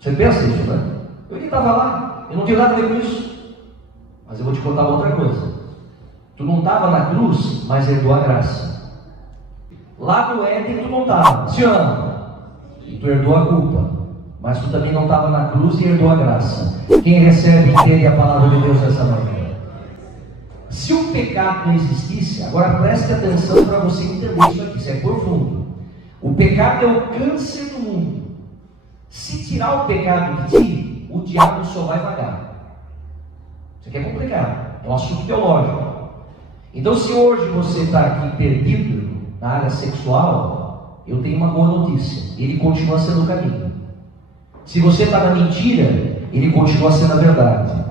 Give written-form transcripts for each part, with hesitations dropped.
Você pensa isso, né? Eu nem estava lá, eu não tenho nada a ver com isso. Mas eu vou te contar outra coisa. Tu não estava na cruz, mas herdou a graça. Lá no Éden tu não estava, se ama, e tu herdou a culpa. Mas tu também não estava na cruz e herdou a graça. Quem recebe entende a palavra de Deus nessa manhã. Se o pecado não existisse, agora preste atenção para você entender isso aqui, isso é profundo. O pecado é o câncer do mundo. Se tirar o pecado de ti, o diabo só vai vagar. Isso aqui é complicado, é um assunto teológico. Então, se hoje você está aqui perdido na área sexual, eu tenho uma boa notícia: ele continua sendo o caminho. Se você está na mentira, ele continua sendo a verdade.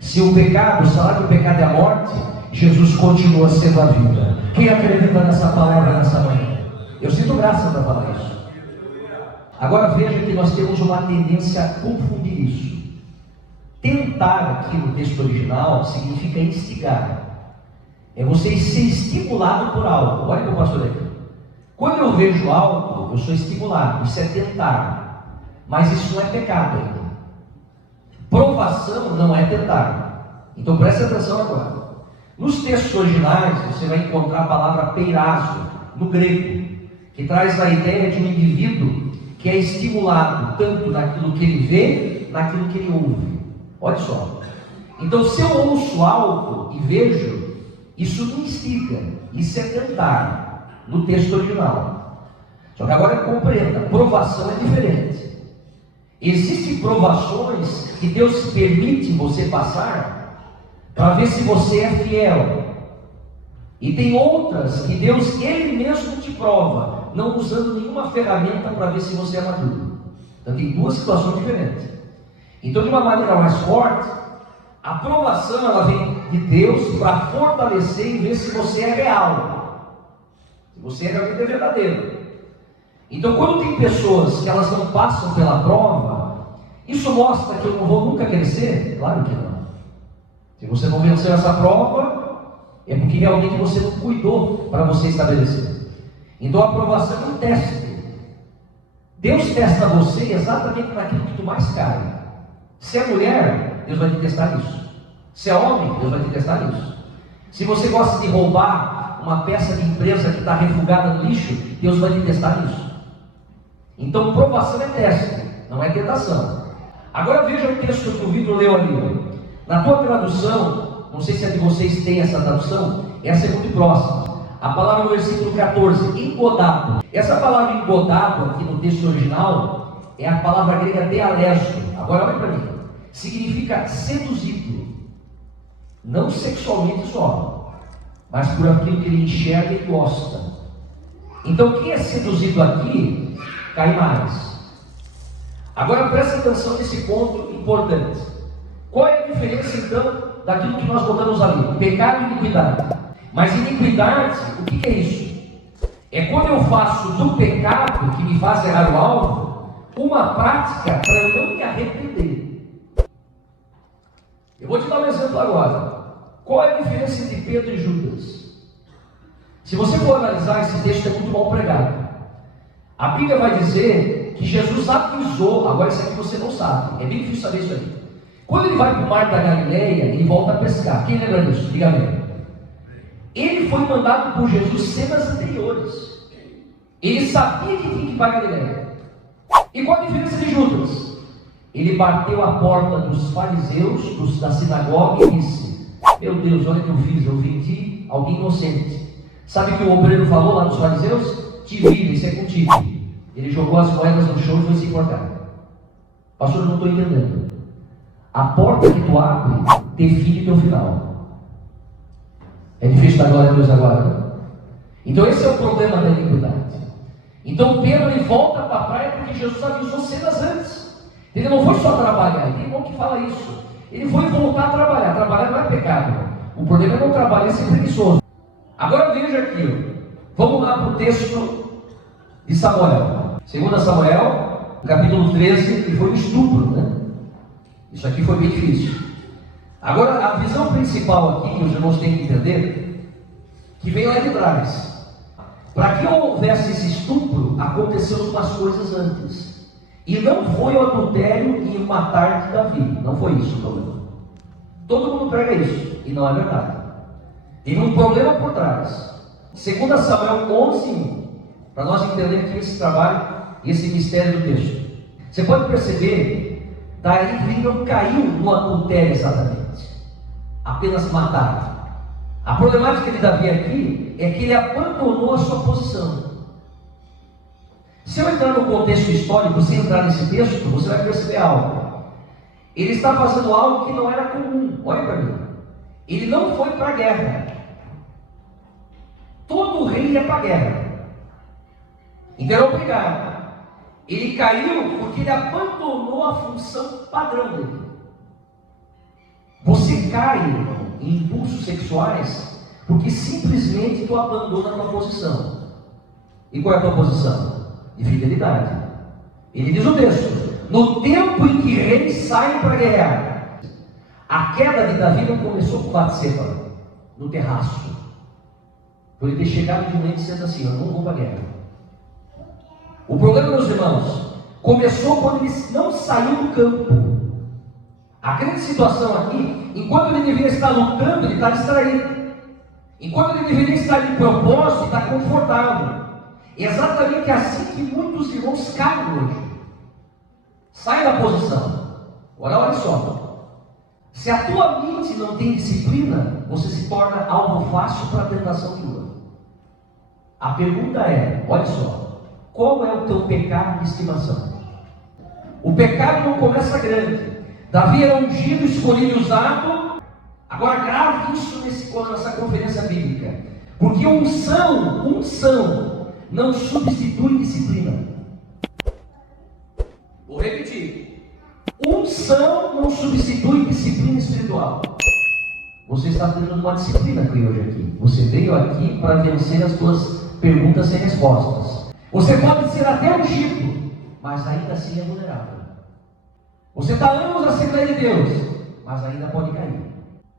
Se o pecado, o salário do pecado é a morte, Jesus continua sendo a vida. Quem acredita nessa palavra nessa manhã? Eu sinto graça para falar isso. Agora veja que nós temos uma tendência a confundir isso. Tentar aqui no texto original significa instigar. É você ser estimulado por algo. Olha como o pastor aqui. Quando eu vejo algo, eu sou estimulado. Isso é tentar. Mas isso não é pecado ainda. Provação não é tentar. Então preste atenção agora. Nos textos originais, você vai encontrar a palavra peirazo, no grego, que traz a ideia de um indivíduo que é estimulado tanto naquilo que ele vê, naquilo que ele ouve. Olha só. Então, se eu ouço algo e vejo, isso não instiga, isso é tentar, no texto original. Só que agora compreenda, provação é diferente. Existem provações que Deus permite você passar para ver se você é fiel. E tem outras que Deus, Ele mesmo te prova, não usando nenhuma ferramenta para ver se você é maduro. Então tem duas situações diferentes. Então, de uma maneira mais forte, a provação ela vem de Deus para fortalecer e ver se você é real, se você realmente é verdadeiro. Então, quando tem pessoas que elas não passam pela prova, isso mostra que eu não vou nunca crescer? Claro que não. Se você não venceu essa prova, é porque realmente você não cuidou para você estabelecer. Então a aprovação é um teste. Deus testa você exatamente naquilo que tu mais cai. Se é mulher, Deus vai te testar nisso. Se é homem, Deus vai te testar nisso. Se você gosta de roubar uma peça de empresa que está refugada no lixo, Deus vai te testar nisso. Então provação é teste, não é tentação. Agora veja o texto que o Vitor leu ali. Na tua tradução, não sei se a de vocês tem essa tradução, essa é muito próxima. A palavra no versículo 14, engodado. Essa palavra engodado aqui no texto original é a palavra grega dealeso. Agora olha para mim. Significa seduzido. Não sexualmente só, mas por aquilo que ele enxerga e gosta. Então quem é seduzido aqui, cai mais. Agora presta atenção nesse ponto importante. Qual é a diferença então daquilo que nós botamos ali? Pecado e iniquidade. Mas iniquidade, o que é isso? É quando eu faço do pecado que me faz errar o alvo, uma prática para eu não me arrepender. Eu vou te dar um exemplo agora. Qual é a diferença entre Pedro e Judas? Se você for analisar, esse texto é muito mal pregado. A Bíblia vai dizer que Jesus avisou, agora isso aqui você não sabe, é bem difícil saber isso aí. Quando ele vai para o mar da Galileia, ele volta a pescar. Quem lembra disso? Diga amém. Ele foi mandado por Jesus cenas anteriores. Ele sabia que tinha que ir para a Galileia. E qual a diferença de Judas? Ele bateu a porta dos fariseus, da sinagoga, e disse: meu Deus, olha o que eu fiz, eu vendi alguém inocente. Sabe o que o obreiro falou lá dos fariseus? Te vira, isso é contigo. Ele jogou as moedas no chão e foi se importar. Pastor, eu não estou entendendo. A porta que tu abre define teu final. É difícil dar glória a Deus agora. Então esse é o problema da iniquidade. Então Pedro ele volta para a praia porque Jesus avisou cenas antes. Ele não foi só trabalhar. Tem irmão que fala isso. Ele foi voltar a trabalhar. Trabalhar não é pecado. O problema é não trabalhar, é ser preguiçoso. Agora veja aqui. Vamos lá para o texto de Samuel. 2 Samuel, capítulo 13, que foi um estupro, né? Isso aqui foi bem difícil. Agora, a visão principal aqui, que os irmãos têm que entender, que vem lá de trás. Para que houvesse esse estupro, aconteceram umas coisas antes. E não foi o adultério conseguiu matar Davi. Não foi isso o problema. Todo mundo prega isso, e não é verdade. Teve um problema por trás. 2 Samuel 11, para nós entendermos que esse trabalho, esse mistério do texto. Você pode perceber, Davi não caiu no adultério exatamente, apenas matar. A problemática de Davi aqui é que ele abandonou a sua posição. Se eu entrar no contexto histórico, sem entrar nesse texto, você vai perceber algo. Ele está fazendo algo que não era comum. Olha para mim. Ele não foi para a guerra. Todo rei ia para a guerra. Então era obrigado. Ele caiu porque ele abandonou a função padrão dele. Você cai, irmão, em impulsos sexuais porque simplesmente tu abandona a tua posição. E qual é a tua posição? De fidelidade. Ele diz o texto: no tempo em que reis saem para guerrear. A queda de Davi não começou com Batseba no terraço, por ele ter chegado de manhã dizendo assim: eu não vou para a guerra. O problema, meus irmãos, começou quando ele não saiu do campo. A grande situação aqui, enquanto ele deveria estar lutando, ele está distraído. Enquanto ele deveria estar de propósito, ele está confortável. Exatamente assim que muitos irmãos caem hoje. Sai da posição. Agora olha só. Se a tua mente não tem disciplina, você se torna alvo fácil para a tentação de ouro. A pergunta é, olha só, qual é o teu pecado de estimação? O pecado não começa grande. Davi era ungido, escolhido e usado. Agora grave isso nessa conferência bíblica. Porque unção não substitui disciplina. Vou repetir. Unção não substitui disciplina espiritual. Você está tendo uma disciplina aqui hoje aqui. Você veio aqui para vencer as suas perguntas sem respostas. Você pode ser até ungido, mas ainda assim é vulnerável. Você está anos na Assembleia de Deus, mas ainda pode cair.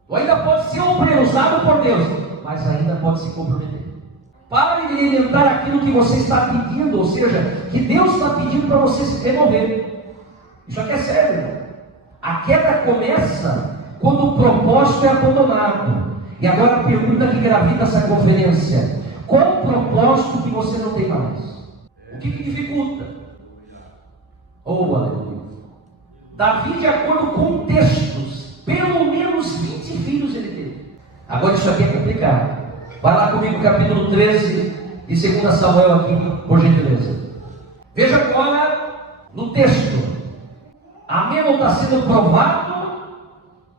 Ou ainda pode ser usado por Deus, mas ainda pode se comprometer. Pare de alimentar aquilo que você está pedindo, ou seja, que Deus está pedindo para você se remover. Isso aqui é sério. A queda começa quando o propósito é abandonado. E agora a pergunta que gravita essa conferência: qual o propósito que você não tem mais? O que dificulta? Oh, aleluia. Davi, de acordo com textos, pelo menos 20 filhos ele teve. Agora isso aqui é complicado. Vai lá comigo, capítulo 13 de 2 Samuel aqui, por gentileza. Veja agora no texto. Amém está sendo provado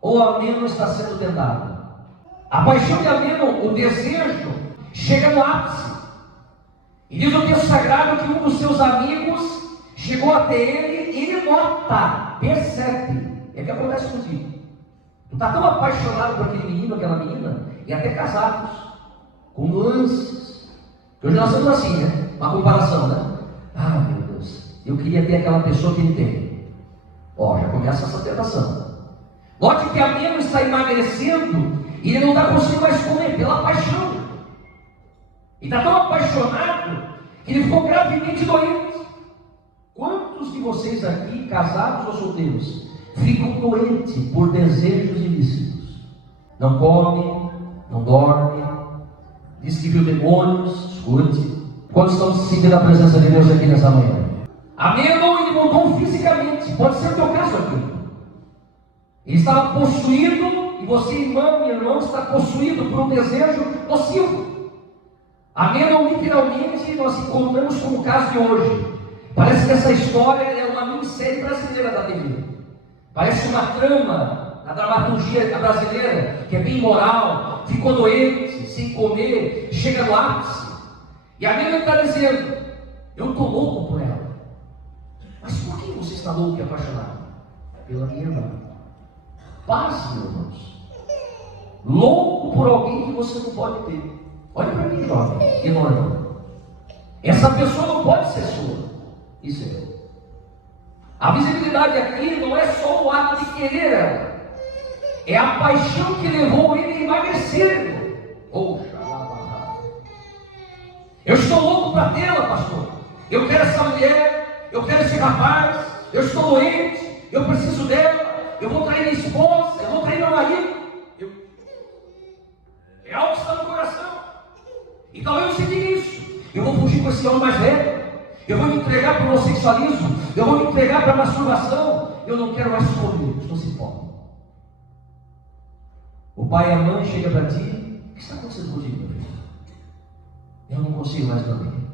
ou Amém está sendo tentado? A paixão de Amém, o desejo, chega no ápice. E diz o texto sagrado que um dos seus amigos chegou até ele e ele nota, percebe. É o que acontece contigo. Tu está tão apaixonado por aquele menino, aquela menina, e até casados, com nuances. Hoje nós estamos assim, né? Uma comparação, né? Ah, meu Deus, eu queria ter aquela pessoa que ele tem. Ó, já começa essa tentação. Note que a Amém está emagrecendo e ele não está conseguindo mais comer pela paixão. Ele está tão apaixonado que ele ficou gravemente doente. Quantos de vocês aqui, casados ou solteiros, ficam doentes por desejos ilícitos? Não come, não dorme, diz que viu demônios, escute. Quantos estão se sentindo a presença de Deus aqui nessa manhã? Amém, não, ele mudou fisicamente. Pode ser o teu caso aqui. Ele estava possuído, e você, irmão e irmão, está possuído por um desejo nocivo. Amém, não, literalmente nós encontramos como o caso de hoje. Parece que essa história é uma minissérie brasileira da TV. Parece uma trama na dramaturgia brasileira, que é bem moral, ficou doente, sem comer, chega no ápice. E a Bíblia está dizendo: eu estou louco por ela. Mas por que você está louco e apaixonado? Pela minha irmã. Paz, meus irmãos. Louco por alguém que você não pode ter. Olha para mim, jovem, enorme. Essa pessoa não pode ser sua. Isso é. A visibilidade aqui não é só o ato de querer ela, é a paixão que levou ele a emagrecer. Eu estou louco para tê-la, pastor. Eu quero essa mulher, eu quero esse rapaz, eu estou doente, eu preciso dela, eu vou trair minha esposa, eu vou trair meu marido. É algo que está no coração. E talvez você diga isso: eu vou fugir com esse homem mais velho, eu vou me entregar para o homossexualismo, eu vou me entregar para a masturbação, eu não quero mais escolher, estou sem fome. O pai e a mãe chegam para ti: o que está acontecendo contigo, meu filho? Eu não consigo mais dormir.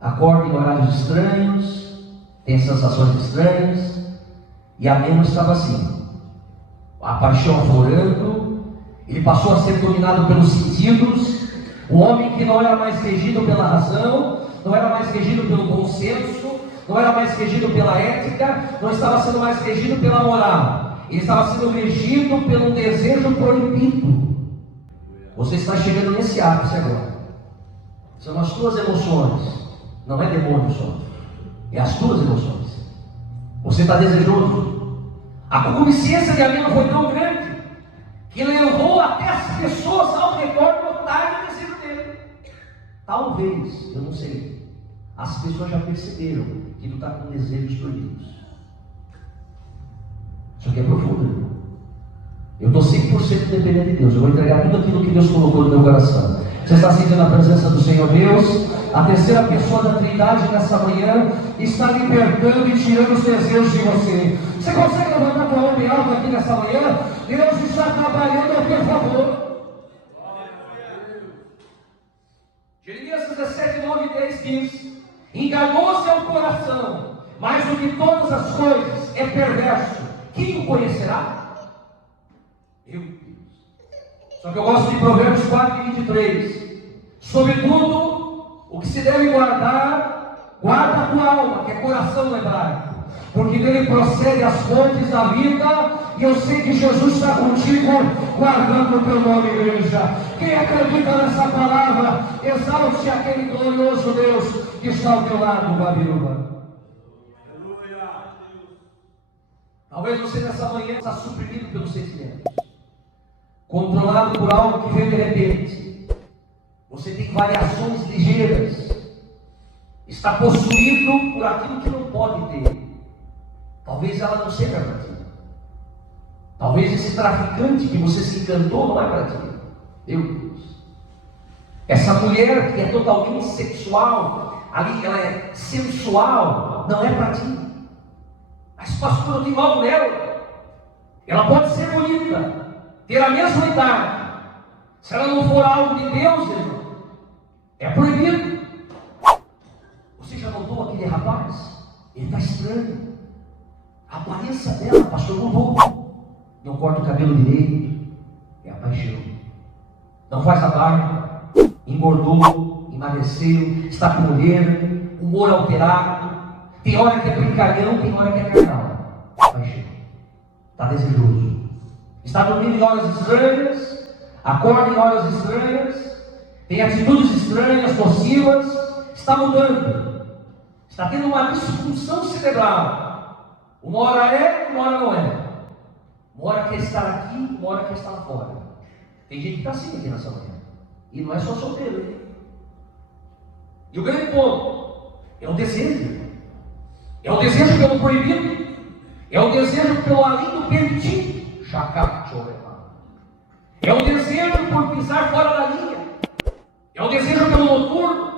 Acorda em horários estranhos, tem sensações estranhas, e a mesma estava assim, a paixão aflorando, ele passou a ser dominado pelos sentidos, o homem que não era mais regido pela razão, não era mais regido pelo bom senso, não era mais regido pela ética, não estava sendo mais regido pela moral, ele estava sendo regido pelo desejo proibido. Você está chegando nesse ápice agora. São as tuas emoções, não é demônio só, é as tuas emoções. Você está desejoso. A concupiscência de Amém foi tão grande que levou até as pessoas ao redor notarem o desejo dele. Talvez, eu não sei, as pessoas já perceberam que tu está com desejos proibidos. Isso aqui é profundo, irmão. Eu estou 100% dependente de Deus. Eu vou entregar tudo aquilo que Deus colocou no meu coração. Você está sentindo a presença do Senhor Deus? A terceira pessoa da Trindade nessa manhã está libertando e tirando os desejos de você. Você consegue levantar tua mão bem alta aqui nessa manhã? Deus está trabalhando a teu favor. Jeremias 17, 9 e 10 diz: enganoso é o coração, mais do que todas as coisas é perverso. Quem o conhecerá? Eu. Só que eu gosto de Provérbios 4 e 23. Sobretudo, o que se deve guardar, guarda a tua alma, que é coração no hebraico, porque dele procede as fontes da vida, e eu sei que Jesus está contigo, guardando o teu nome, igreja. Quem acredita nessa palavra, exalte aquele glorioso Deus que está ao teu lado, Babiruba. Talvez você nessa manhã está suprimido pelos sentimentos, controlado por algo que veio de repente. Você tem variações ligeiras, está possuído por aquilo que não pode ter. Talvez ela não seja para ti. Talvez esse traficante que você se encantou não é para ti. Meu Deus. Essa mulher que é totalmente sexual, ali ela é sensual, não é para ti. Mas pastor, eu tenho algo nela. Ela pode ser bonita, ter a mesma idade. Se ela não for algo de Deus, irmão, é proibido. Você já notou aquele rapaz? Ele está estranho. A aparência dela, pastor, mudou. Não corta o cabelo direito. É a paixão. Não faz a barba. Engordou, emagreceu, está com mulher, humor alterado. Tem hora que é brincalhão, tem hora que é carnal. Paixão. Está desejoso. Está dormindo em horas estranhas, acorda em horas estranhas, tem atitudes estranhas, nocivas, está mudando, está tendo uma disfunção cerebral. Uma hora é, uma hora não é. Uma hora quer estar aqui, uma hora quer estar lá fora. Tem gente que está assim aqui nessa manhã. E não é só solteiro, hein? E o grande ponto é o desejo. É o desejo pelo proibido. É o desejo pelo além do permitido. É o desejo por pisar fora da linha. É o desejo pelo noturno.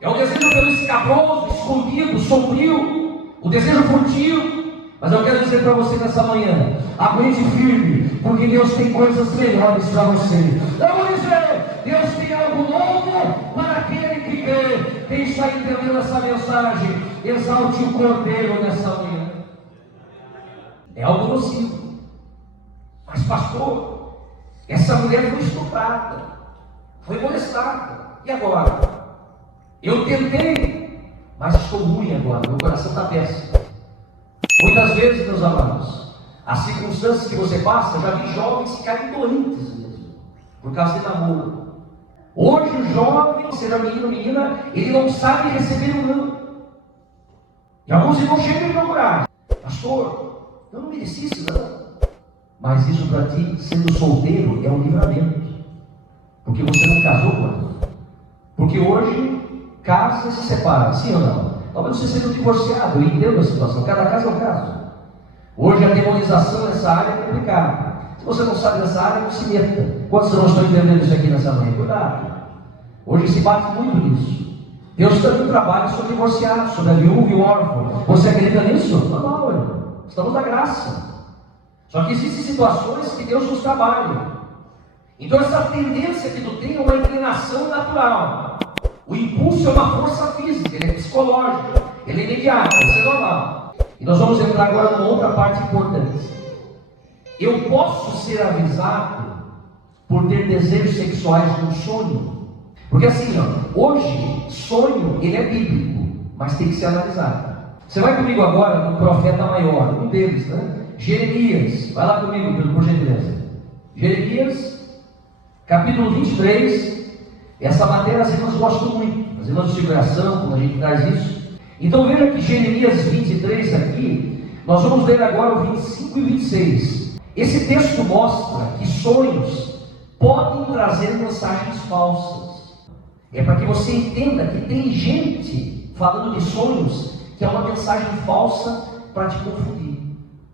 É o desejo pelo escabroso, escondido, sombrio. O desejo furtivo. Mas eu quero dizer para você nessa manhã: aguente firme, porque Deus tem coisas melhores para você. Eu vou dizer: Deus tem algo novo para aquele que crê. Quem está entendendo essa mensagem, exalte o Cordeiro nessa manhã. É algo nocivo. Mas pastor, essa mulher foi estuprada, foi molestada. E agora? Eu tentei, mas estou ruim agora, meu coração está péssimo. Muitas vezes, meus amados, as circunstâncias que você passa, já vi jovens ficarem doentes mesmo, por causa de namoro. Hoje o jovem, seja menino ou menina, ele não sabe receber um não. E alguns irmãos chegam a me procurar: pastor, eu não mereci isso não. Mas isso para ti, sendo solteiro, é um livramento. Porque você não casou com ela. Porque hoje, casa e se separa, sim ou não? Talvez você seja um divorciado, eu entendo a situação, cada caso é um caso. Hoje a demonização nessa área é complicada. Se você não sabe dessa área, não se meta. Quantos não estão entendendo isso aqui nessa manhã? Cuidado. Hoje se bate muito nisso. Deus também trabalha sobre divorciados, sobre a viúva e o órfão. Você acredita nisso? Não, irmão. Estamos na graça. Só que existem situações que Deus nos trabalha. Então essa tendência que tu tem é uma inclinação natural. O impulso é uma força física, ele é psicológico, ele é imediato, isso é normal. E nós vamos entrar agora numa outra parte importante. Eu posso ser avisado por ter desejos sexuais num sonho? Porque assim, hoje, sonho, ele é bíblico, mas tem que ser analisado. Você vai comigo agora no profeta maior, um deles, né? Jeremias, vai lá comigo, por gentileza. Jeremias, capítulo 23, essa matéria as irmãs gostam muito, as irmãs de figuração, quando a gente traz isso. Então veja que Jeremias 23 aqui, nós vamos ler agora o 25 e 26. Esse texto mostra que sonhos podem trazer mensagens falsas. É para que você entenda que tem gente falando de sonhos que é uma mensagem falsa para te confundir.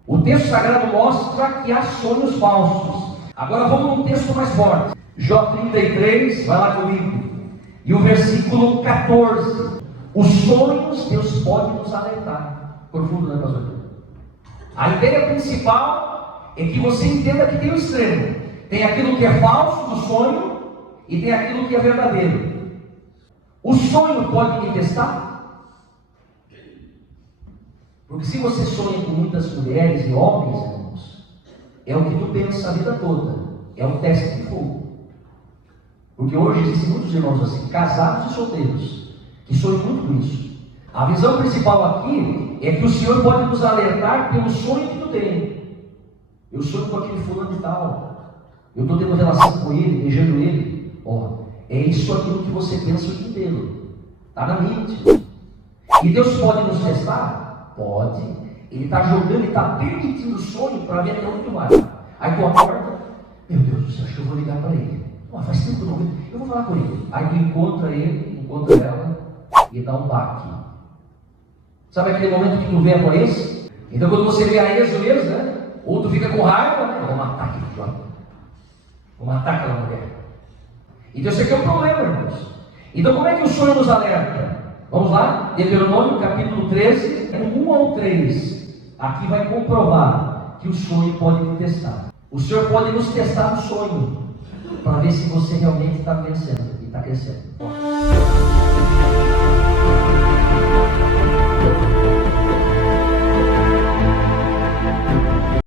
O texto sagrado mostra que há sonhos falsos. Agora vamos num texto mais forte. Jó 33, vai lá comigo. E o versículo 14. Os sonhos Deus pode nos alertar. Profundo, né, pastor? A ideia principal é que você entenda que tem um extremo. Tem aquilo que é falso do sonho e tem aquilo que é verdadeiro. O sonho pode me testar? Porque se você sonha com muitas mulheres e homens, irmãos, é o que tu pensa a vida toda. É um teste de fogo. Porque hoje existem muitos irmãos assim, casados e solteiros, que sonham muito com isso. A visão principal aqui é que o Senhor pode nos alertar pelo sonho que tu tem. Eu sonho com aquele fulano de tal. Eu estou tendo relação com ele, beijando ele. É isso aquilo que você pensa o dia inteiro. Está na mente. E Deus pode nos testar? Pode. Ele está jogando, ele está permitindo o sonho para ver até onde tu vai. Aí tu acorda, meu Deus do céu, acho que eu vou ligar para ele. Faz tempo que eu não vejo, eu vou falar com ele. Aí tu encontra ele, encontra ela e dá um baque. Sabe aquele momento que tu vê a tua ex? Então quando você vê a ex, né? Ou tu fica com raiva, né? Eu vou matar aquele jovem. Vou matar aquela mulher. Então esse aqui é o problema, irmãos. Então como é que o sonho nos alerta? Vamos lá? Deuteronômio capítulo 13, 1 ao 3. Aqui vai comprovar que o sonho pode me testar. O Senhor pode nos testar no sonho, para ver se você realmente está vencendo e está crescendo.